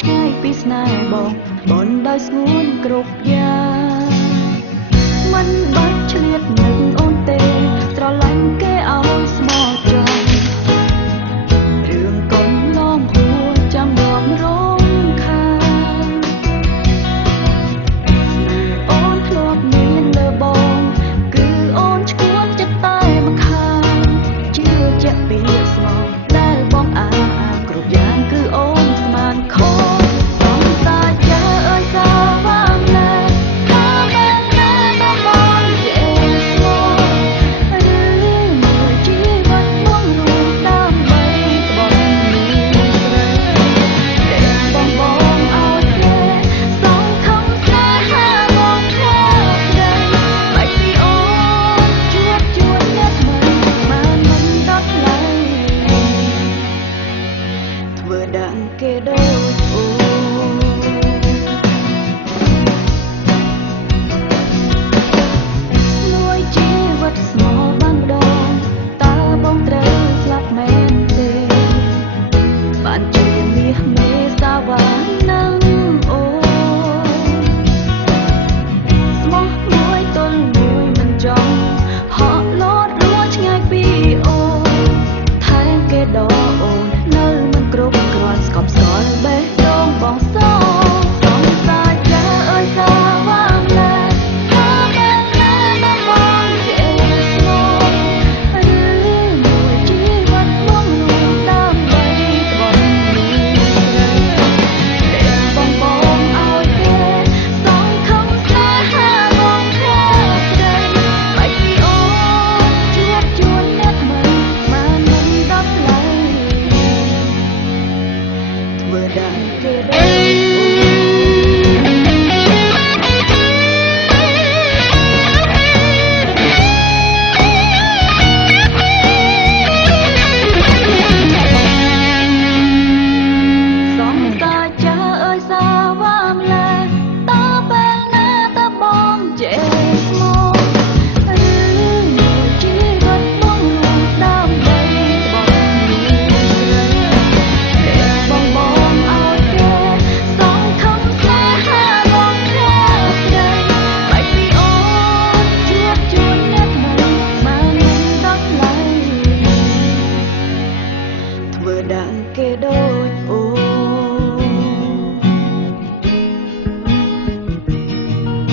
ឆ្ងាយពីស្នេហ៍បងដោយស្ងួនគ្រប់យ៉ាងមិនបាច់ឆ្លៀតនឹងអូនទេស្រឡាញ់គេឲ្យស្មោះត្រង់រឿងកុំឡងហួរចាំដករងខានអូនធ្លាប់មានលើបងគឺអូនឈួតចិត្តតែម្ខាងជឿជាក់ពីស្មោះដែលបងអាគ្រប់យ៉ាងគឺអូនស្មានខុសគេដូចអូមួយជីវិតស្មោះបានម្ដងតើបងត្រូវស្លាប់មែនទេបានជាមាសមេសាវ៉ានឹងអូស្មោះមួយទល់មួយមិនចង់ហក់លោតរួចឆ្ងាយពីអូថែមគេដកអូននៅមិនគ្រប់គ្រាន់ស្កប់ស្កល់បេះដូងបងសងសាចាអើយសាវ៉ាំលែថាបែបណាដល់បងជាស្មោះឬមួយជីវិតបងរួមដើម្បីក្បត់មានបងឲ្យគេសងខំស្នេហាបងខែស្ដីបែកពីអូនជួបអ្នកថ្មីបានមិនដល់ថ្លៃធ្វើដល់គេដូចគេដូចអូ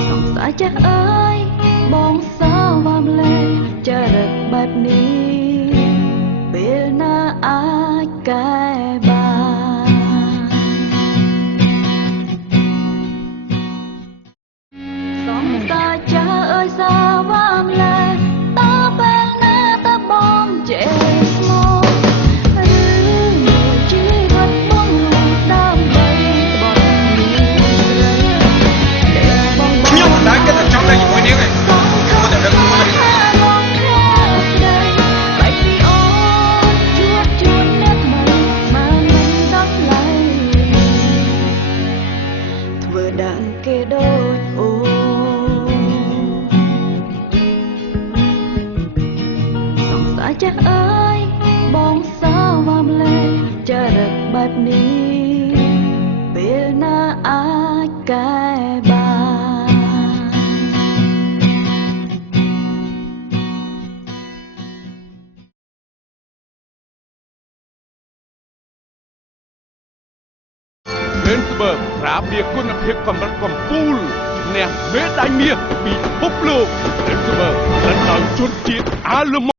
សង្សារចាស់អើយបងសាវ៉ាំលែចរិតបែបនេះពេលណាអាចកែបានសង្សារចាស់អើយសាវ៉ាំលែតើពេលណាតើបងចេះគេដូចអូសង្សារចាស់អើយបងសាវ៉ាំលែចរិតបែបនេះពេលណាអាចកែបានលេនស្បឺកប្រាប់វាគុណភាពកម្រិតកំពូលអ្នកមេដាយមាសពីពិភពលោកលេនស្បឺកលំដល់ជនជាតិអាល្លឺម៉ង់